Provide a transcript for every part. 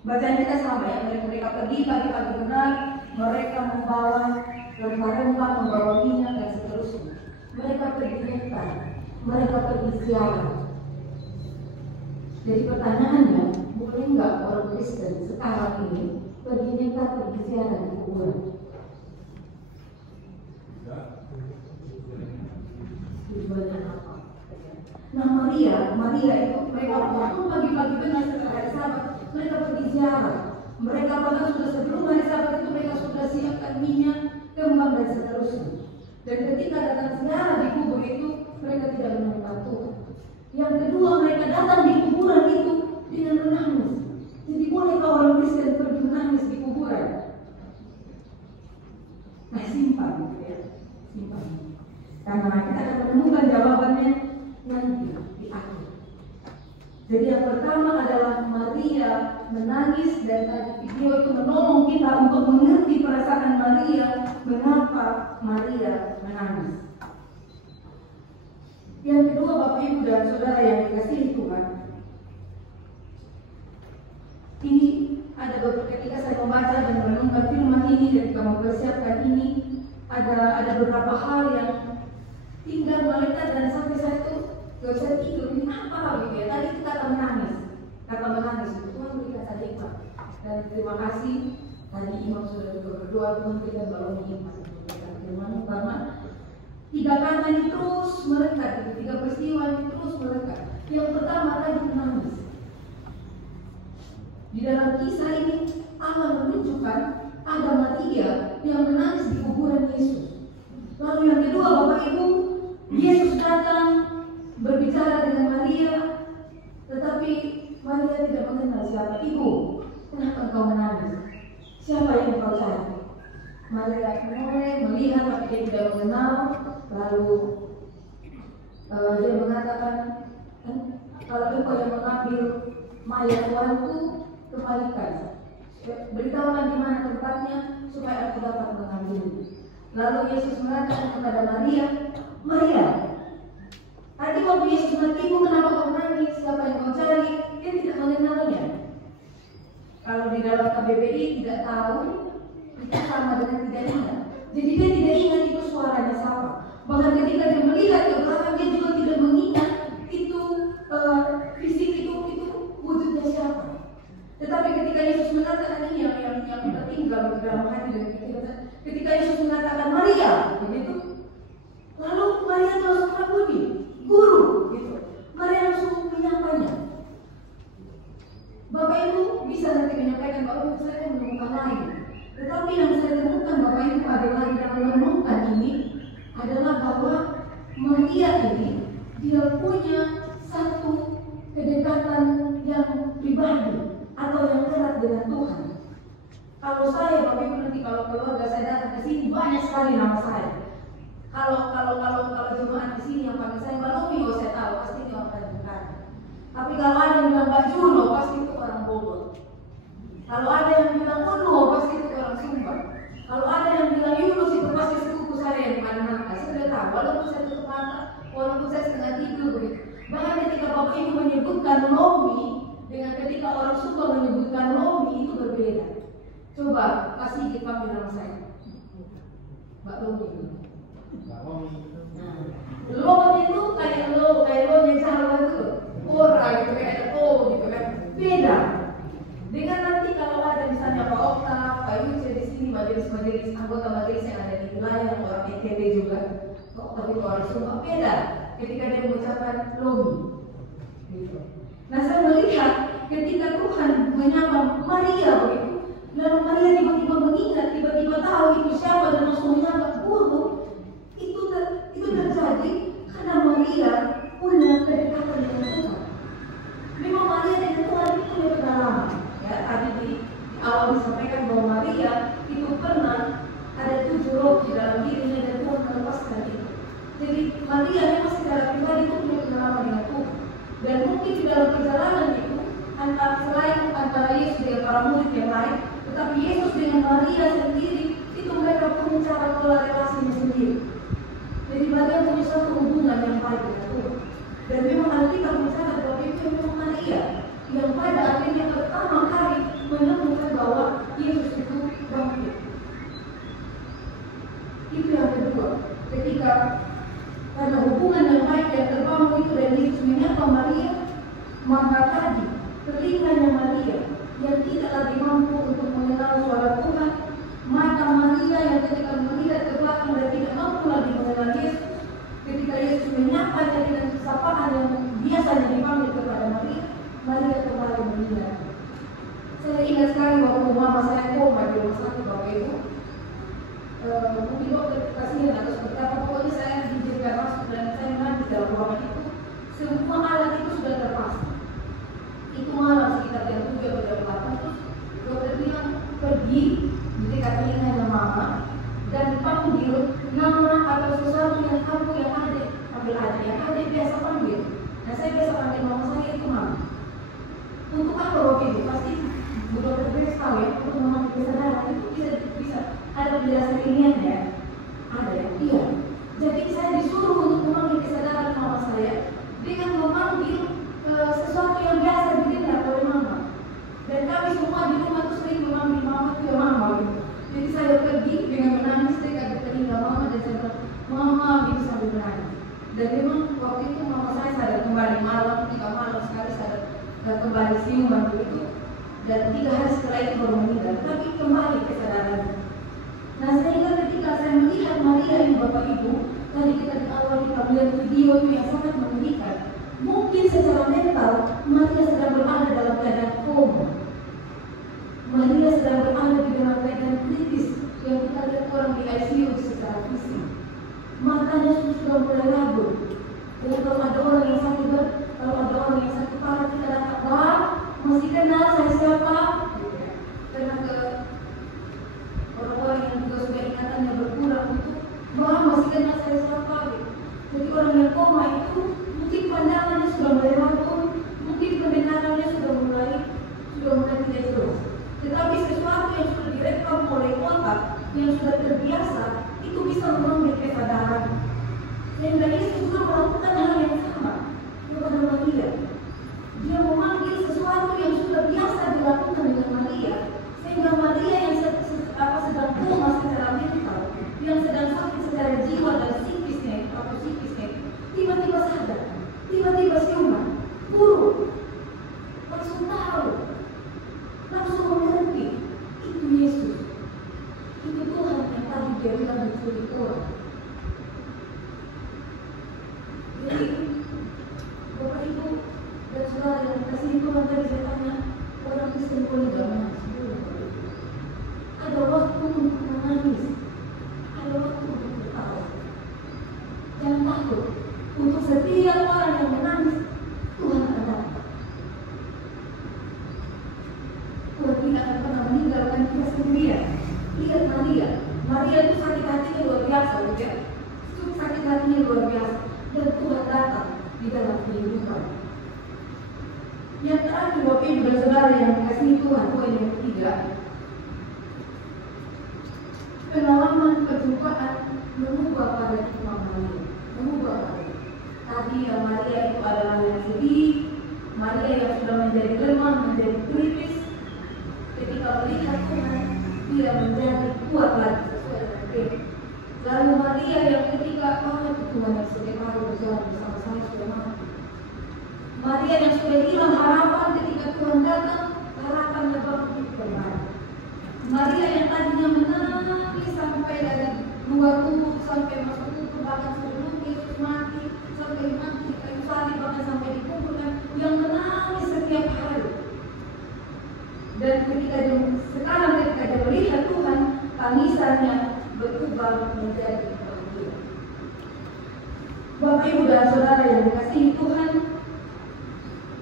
Bacaan kita sama ya, mereka pergi pagi-pagi benar, mereka membawa rempah-rempah, membawa minyak dan seterusnya. Mereka pergi nyetar, mereka pergi ziarah. Jadi pertanyaannya, boleh nggak orang Kristen sekarang ini pergi nyetar, pergi ziarah di kuburan? Tujuannya apa? Nah Maria itu mereka waktu pagi-pagi benar setelah hari Sabat, mereka pergi ziarah. Mereka bahkan sudah sebelum hari Sabat itu mereka sudah siapkan minyak, kembang dan seterusnya. Dan ketika datang ziarah di kubur itu, mereka tidak menemukan Tuhan. Yang kedua, mereka datang di kuburan itu dengan menangis. Jadi bolehkah orang Kristen pergi menangis di kuburan? Nah simpan gitu ya, simpan. Karena kita akan menemukan jawabannya nanti di akhir. Jadi yang pertama adalah Maria menangis, dan tadi video itu menolong kita untuk mengerti perasaan Maria, mengapa Maria menangis. Yang kedua, Bapak Ibu dan Saudara yang dikasihi Tuhan, ini ada beberapa ketika saya membaca dan merenungkan firman ini, ketika mempersiapkan ini, ada beberapa hal yang tinggal melekat dan sampai saya itu gak bisa tidur. Ini apa gitu ya? Tadi kita kata menangis itu Tuhan berikan saya hikmat. Dan terima kasih tadi Imam sudah juga berdoa, Tuhan berikan balon hikmat untuk memberikan firman, karena tiga kata ini terus melekat, tiga peristiwa ini terus melekat. Yang pertama tadi menangis. Di dalam kisah ini Allah menunjukkan ada Maria yang menangis di kuburan Yesus. Lalu yang kedua, Bapak Ibu, Yesus datang berbicara dengan Maria, tetapi Maria tidak mengenal siapa ibu. Kenapa engkau menangis? Siapa yang engkau cari? Maria mulai melihat tapi dia tidak mengenal. Lalu dia mengatakan, kalau engkau yang mengambil mayat Tuanku, kembalikan. Beritahukan di mana tempatnya supaya aku dapat mengambilnya. Lalu Yesus mengatakan kepada Maria, Maria. Tadi waktu Yesus mati, kenapa kau menangis? Siapa yang kau cari? Dia tidak mengenalnya. Kalau di dalam KBBI tidak tahu, itu sama dengan tidak ingat. Jadi dia tidak ingat itu suaranya siapa. Bahkan ketika dia melihat ke belakang, dia juga tidak mengingat itu fisik itu wujudnya siapa. Tetapi ketika Yesus mengatakan ini yang tertinggal di dalam hati dan pikiran, ketika Yesus mengatakan Maria, begitu, lalu Maria langsung berbunyi, Guru, gitu. Maria langsung menyapanya. Bapak Ibu bisa nanti menyampaikan bahwa saya menemukan lain. Tetapi yang saya temukan Bapak Ibu adalah di dalam menemukan ini adalah bahwa Maria ini dia punya satu kedekatan yang pribadi atau yang erat dengan Tuhan. Kalau saya, Bapak Ibu, nanti kalau keluarga saya datang ke sini banyak sekali nama saya. Kalau jemaat di sini yang panggil saya Mbak Novi, saya tahu pasti itu orang Tanjung. Tapi kalau ada yang bilang Mbak Juno, pasti itu orang Bogor. Kalau ada yang bilang Uno, pasti itu orang Sumbar. Kalau ada yang bilang Yunus, itu pasti sepupu saya yang mana nangka. Saya sudah tahu, walaupun saya tutup mata, walaupun saya setengah tidur begitu. Bahkan ketika Bapak Ibu menyebutkan Lomi, dengan ketika orang Sumbar menyebutkan Lomi, itu berbeda. Coba kasih panggil nama saya, Mbak Lomi. Lo itu kayak lo yang Jawa itu, orang gitu kayak gitu kan, beda. Dengan nanti kalau ada misalnya Pak Okta, Pak Yusuf di sini, majelis anggota majelis yang ada di wilayah orang NTB juga, tapi orang Sumba beda. Ketika dia mengucapkan Lomi, gitu. Nah saya melihat ketika Tuhan menyapa Maria begitu, lalu Maria tiba-tiba mengingat, tiba-tiba tahu itu siapa dan langsung menyapa Guru. Itu terjadi karena Maria punya kedekatan dengan Tuhan. Memang Maria dengan Tuhan itu punya pengalaman. Ya, tadi di awal disampaikan bahwa Maria itu pernah ada 7 roh di dalam dirinya dan Tuhan melepaskan itu. Jadi Maria memang secara pribadi itu punya pengalaman dengan Tuhan. Dan mungkin di dalam perjalanan itu antara Yesus dengan para murid yang lain, tetapi Yesus dengan Maria sendiri itu mereka punya cara kelola relasinya sendiri. Jadi Maria punya satu hubungan yang baik dengan Tuhan. Dan memang Alkitab mencatat bahwa itu memang Maria yang pada akhirnya pertama kali Maria yang tidak lagi mampu untuk mengenal suara Tuhan, mata Maria yang ketika melihat ke belakang dan tidak mampu lagi mengenal Yesus, ketika Yesus menyapanya dengan sapaan yang biasanya dipanggil kepada Maria, Maria kembali meninggal. Saya ingat sekali waktu mama saya koma di rumah sakit Bapak Ibu. Mungkin dokter kasihan atau seperti apa, pokoknya saya diizinkan masuk dan saya mandi dalam ruangan itu. Semua alat itu sudah terpasang. Itu malam sekitar jam 7 atau jam 8, terus dokter bilang pergi di dekat telinganya mama dan panggil nama atau sesuatu yang kamu yang ada, ambil aja yang ada biasa panggil. Nah saya biasa panggil mama saya itu mama. Untuk apa waktu itu? Pasti Bu Dokter Grace tahu ya, untuk memanggil kesadaran itu bisa ada penjelasan ilmiahnya. Ada ya? Iya. Jadi saya disuruh untuk memanggil kesadaran mama saya dengan memanggil sesuatu yang biasa didengar oleh mama. Dan kami semua di rumah itu sering memanggil mama itu ya mama gitu. Jadi saya pergi dengan menangis dekat di telinga mama dan saya bilang, mama gitu sambil menangis. Dan memang waktu itu mama saya sadar kembali malam, 3 malam sekali sadar dan kembali siuman begitu. Dan 3 hari setelah itu baru meninggal, tapi kembali kesadarannya. Nah sehingga ketika saya melihat Maria ini Bapak Ibu, tadi kita di awal kita melihat video itu yang sangat menyedihkan. Mungkin secara mental Maria sedang berada dalam keadaan koma. Maria sedang berada di dalam keadaan kritis yang kita lihat orang di ICU secara fisik. Matanya sudah mulai rabun. Dan kalau ada orang yang sakit parah kita dapat wah masih kenal saya siapa? Karena ke orang-orang yang juga sudah ingatannya berkurang itu, wah masih kenal saya siapa? Jadi orang yang koma itu mungkin pandangannya sudah mulai rabun, mungkin pendengarannya sudah mulai tidak jelas. Tetapi sesuatu yang sudah direkam oleh otak yang sudah terbiasa itu bisa mengambil kesadaran. Sehingga Yesus juga melakukan hal yang sama kepada Maria. Dia memanggil sesuatu yang sudah biasa dilakukan dengan Maria, sehingga Maria yang sedang koma secara mental, yang sedang sakit secara jiwa dan psikisnya, tiba-tiba sadar, tiba-tiba siuman, guru, langsung tahu, langsung mengerti, itu Yesus, itu Tuhan yang tadi dia bilang diculik orang. Jadi, Bapak Ibu dan saudara yang kasih Tuhan tadi saya tanya, orang Kristen poligami ada waktu untuk menangis, ada waktu untuk bertawa. Jangan takut, untuk setiap orang yang menangis, Tuhan akan datang. Tuhan tidak akan pernah meninggalkan kita sendirian. Lihat Maria itu sakit hatinya luar biasa, bukan? Sakit hatinya luar biasa, dan Tuhan datang di dalam kehidupan. Yang terakhir, Bapak Ibu dan Saudara yang dikasihi Tuhan, poin yang ketiga, pengalaman perjumpaan mengubah paradigma Maria. Mengubah Maria. Tadi Maria itu adalah yang sedih, Maria yang sudah menjadi lemah, menjadi kritis. Ketika melihat Tuhan, dia menjadi kuat lagi sesuai dengan dia. Lalu Maria yang ketika Tuhan yang setiap hari berjalan bersama saya sudah mati. Maria yang sudah hilang harapan ketika Tuhan datang, harapannya bangkit kembali. Maria yang tadinya menangis sampai dari luar tubuh sampai masuk tubuh, bahkan sebelum Yesus mati, sampai mati di kayu salib, bahkan sampai dikuburkan, yang menangis setiap hari. Dan ketika dia melihat Tuhan, tangisannya berubah menjadi bahagia. Bapak Ibu dan Saudara yang dikasihi Tuhan,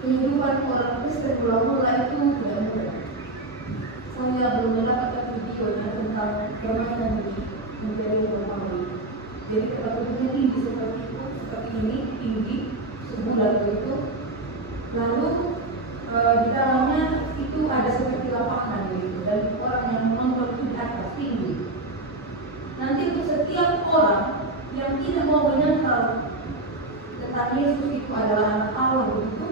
kehidupan orang Kristen mula-mula itu tidak mudah. Saya belum mendapatkan videonya tentang permainan di Imperial Romawi. Jadi ketakutannya tinggi seperti ini, tinggi sebulan begitu. Lalu di dalamnya itu ada seperti lapangan begitu, dan orang yang menonton itu di atas tinggi. Nanti untuk setiap orang yang tidak mau menyangkal tentang Yesus itu adalah anak Allah begitu,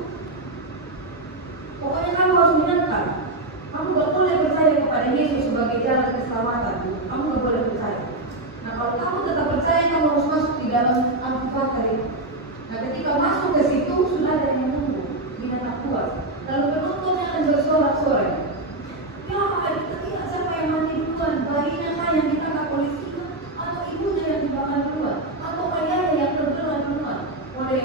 pokoknya kamu harus menyangkal. Kamu tidak boleh percaya kepada Yesus sebagai jalan keselamatan. Kamu tidak boleh percaya. Nah kalau kamu tetap percaya, kamu harus masuk di dalam Alkitab itu. Nah ketika masuk ke situ, sudah ada yang menunggu binatang tua. sore. Ya, siapa yang mati duluan? Bayinya kah yang ditangkap polisi, atau ibunya yang dibakar duluan, atau ayahnya yang terbelah duluan oleh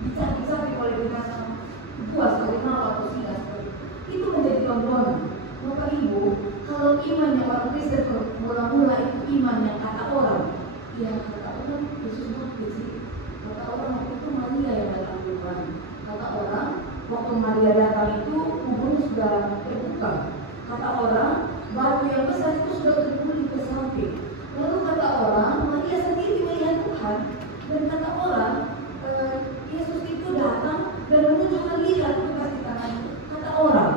dicari oleh binatang buas sebagai Mao atau Sila seperti itu menjadi tontonan. Bapak Ibu, kalau iman yang orang Kristen mula-mula itu iman yang kata orang, yang kata orang Yesus mati sih. Kata orang waktu itu Maria yang datang duluan. Kata orang waktu Maria datang itu kuburnya sudah terbuka. Kata orang batu yang besar itu sudah terguling ke samping. Lalu kata orang Maria sendiri melihat Tuhan, dan kata orang Yesus itu datang dan menunjukkan lihat bekas di tangannya. Kata orang,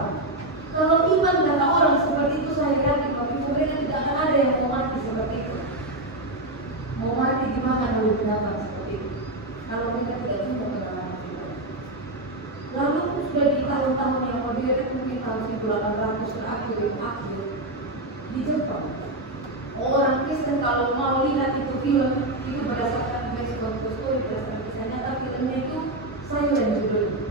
kalau iman kata orang seperti itu, saya yakin Bapak Ibu mereka tidak akan ada yang mau mati seperti itu. Mau mati dimakan oleh binatang seperti itu. Kalau mereka tidak cinta kepada kita. Lalu sudah di tahun-tahun yang modern, mungkin tahun 1800 terakhir di Jepang, orang Kristen kalau mau lihat itu film itu berdasarkan story, berdasarkan kisah nyata, filmnya itu Silent judulnya.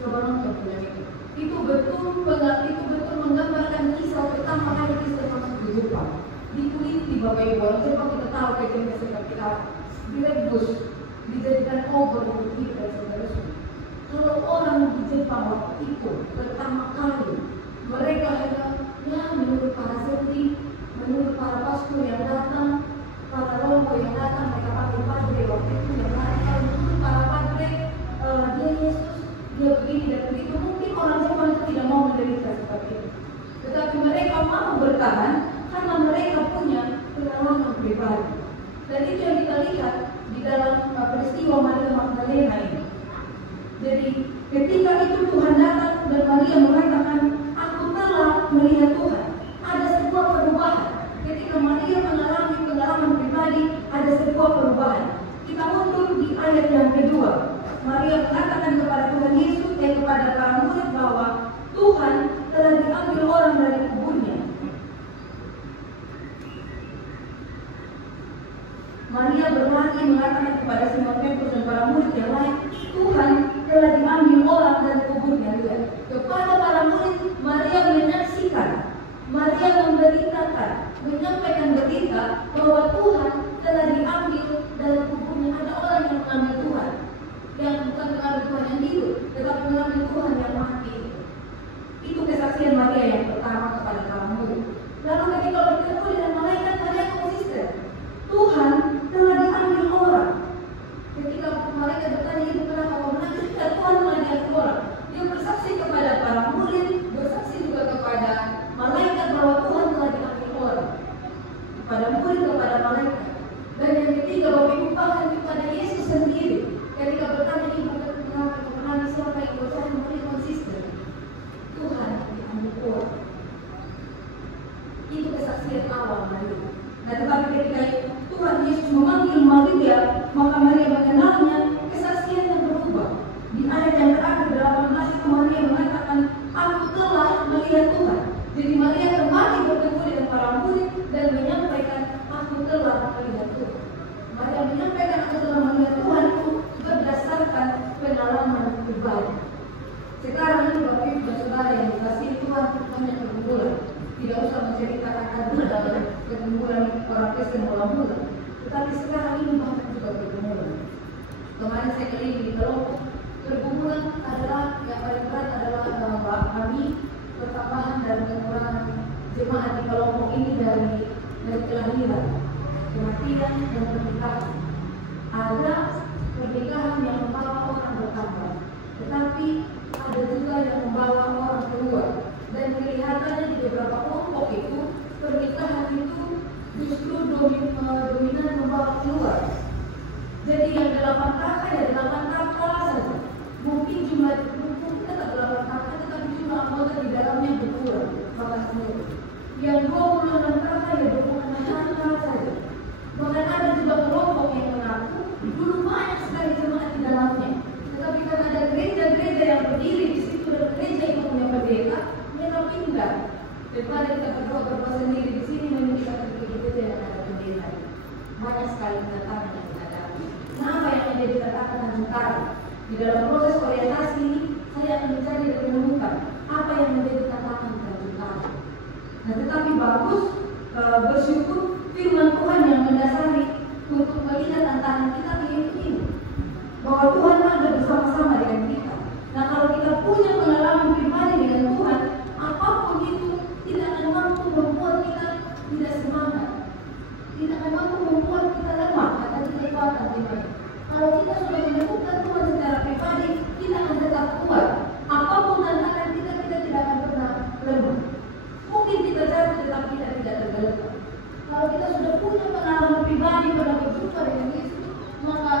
Coba nonton film itu. Itu betul menggambarkan kisah pertama kali Kristen masuk di Jepang. Diteliti Bapak Ibu, orang Jepang kita tahu kejadian seperti apa. Direbus, dijadikan obor untuk hidup dan seterusnya. Kalau orang di Jepang waktu itu pertama kali, mereka hanya menurut para setting, menurut para pastor yang datang, para romo yang datang, mereka pakai padre waktu itu yang mereka menurut para padre, dia Yesus, dia begini dan begitu. Mungkin orang Jepang itu tidak mau menderita seperti itu, tetapi mereka mau bertahan karena mereka punya pengalaman pribadi. Dan itu yang kita lihat di dalam peristiwa Maria Magdalena ini. Jadi ketika itu Tuhan datang dan Maria mengatakan, aku telah melihat Tuhan. Ada sebuah perubahan. Ketika Maria mengalami pengalaman pribadi, ada sebuah perubahan. Kita mundur di ayat yang kedua. Maria mengatakan kepada Tuhan Yesus dan kepada para murid bahwa Tuhan telah diambil orang dari kuburnya. Maria berlari mengatakan kepada Simon Petrus dan para murid yang lain, Tuhan telah diambil orang dari kuburnya. Kepada para murid, Maria menyaksikan, Maria memberitakan, menyampaikan berita bahwa Tuhan telah diambil dari kuburnya. Ada orang yang mengambil Tuhan, yang bukan mengambil Tuhan yang hidup, tetapi mengambil Tuhan yang mati. Itu kesaksian Maria yang pertama kepada para murid. Lalu ketika bertemu dengan malaikat, Maria konsisten, Tuhan telah diambil orang. Ketika malaikat bertanya, ibu kenapa kamu menangis? Tuhan telah diambil orang. Dia bersaksi kepada para murid, bersaksi juga kepada malaikat bahwa Tuhan telah diambil orang. Kepada murid, kepada malaikat. Dan yang ketiga, Bapak Ibu, bahkan kepada Yesus sendiri. Ketika bertanya, ibu kenapa kamu menangis? Siapa ibu? Saya murid konsisten. Tuhan diambil orang. Itu kesaksian awal Maria. Nah, tetapi ketika Tuhan Yesus memanggil Maria, maka Maria mengenalnya, kesaksiannya berubah. Di ayat yang terakhir 18 itu Maria mengatakan, aku telah melihat Tuhan. Jadi Maria kembali bertemu dengan para murid dan menyampaikan, aku telah melihat Tuhan. Maria menyampaikan aku telah melihat Tuhan itu berdasarkan pengalaman pribadi. Sekarang ini Bapak Ibu dan Saudara yang dikasihi Tuhan, banyak pergumulan. Tidak usah menceritakan dalam pergumulan orang Kristen mula-mula, tetapi sekarang ini banyak juga pergumulan. Kemarin saya keliling di Kelompok, pergumulan adalah yang paling berat adalah kami pertambahan dan pengurangan jemaat di Kelompok ini dari kelahiran, kematian dan pernikahan. Ada pernikahan yang membawa orang bertambah, tetapi ada juga yang membawa orang keluar. Dan kelihatannya di beberapa kelompok itu pernikahan itu justru dominan membawa keluar. Jadi yang 8 kakak ya 8 kakak saja. Mungkin tetap 8 kakak, tetapi jumlah anggota di dalamnya berkurang. Maka sendiri. Yang 26 kakak ya 26 kakak saja. Bahkan ada juga kelompok yang mengaku dulu banyak sekali jemaat di dalamnya. Tetapi karena ada gereja-gereja yang berdiri di situ dan gereja yang punya pendeta, mereka pindah. Daripada kita berdoa sendiri di sini, menunjukkan gereja yang ada pendeta. Banyak sekali tantangan yang kita hadapi. Nah, apa yang menjadi tantangan sekarang? Di dalam proses orientasi ini, saya akan mencari dan menemukan apa yang bersyukur firman Tuhan yang mendasari untuk melihat tantangan kita di hidup ini, bahwa Tuhan ada bersama-sama dengan kita. Nah, kalau kita punya pengalaman pribadi dengan Tuhan, apapun itu tidak akan mampu membuat kita tidak semangat, tidak akan mampu membuat kita lemah atau tidak kuat hati. Kalau kita sudah menemukan Tuhan secara pribadi, kita akan tetap kuat. Apapun tantangan kita, kita tidak akan pernah lemah. Mungkin kita jatuh, tetapi kita tidak tergeletak. Kalau kita sudah punya pengalaman pribadi pada berjumpa dengan Yesus, maka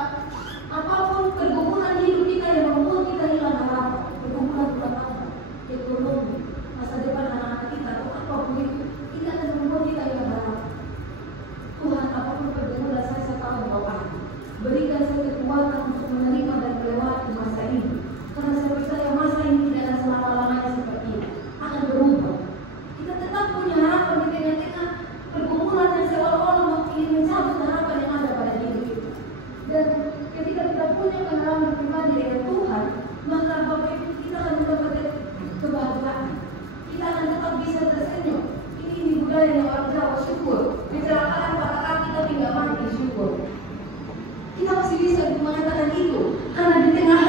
apapun pergumulan hidup kita yang membuat kita hilang harapan, pergumulan keuangan, ekonomi, masa depan anak-anak kita, atau apapun itu, tidak akan membuat kita hilang harapan. Tuhan, apapun pergumulan saya tahu Bapak, berikan saya kekuatan untuk menerima dan melewati masa ini. Karena saya percaya masa ini tidak akan selama-lamanya seperti ini, akan berubah. Kita tetap punya harapan di tengah-tengah pergumulan yang seolah-olah ingin mencabut harapan yang ada pada diri kita. Dan ketika kita punya pengalaman pribadi dengan Tuhan, maka Bapak Ibu, kita akan mendapatkan kebahagiaan. Kita akan tetap bisa tersenyum. Ini budaya orang Jawa, syukur. Kecelakaan pada kaki tapi nggak mati, syukur. Kita masih bisa mengatakan itu karena di tengah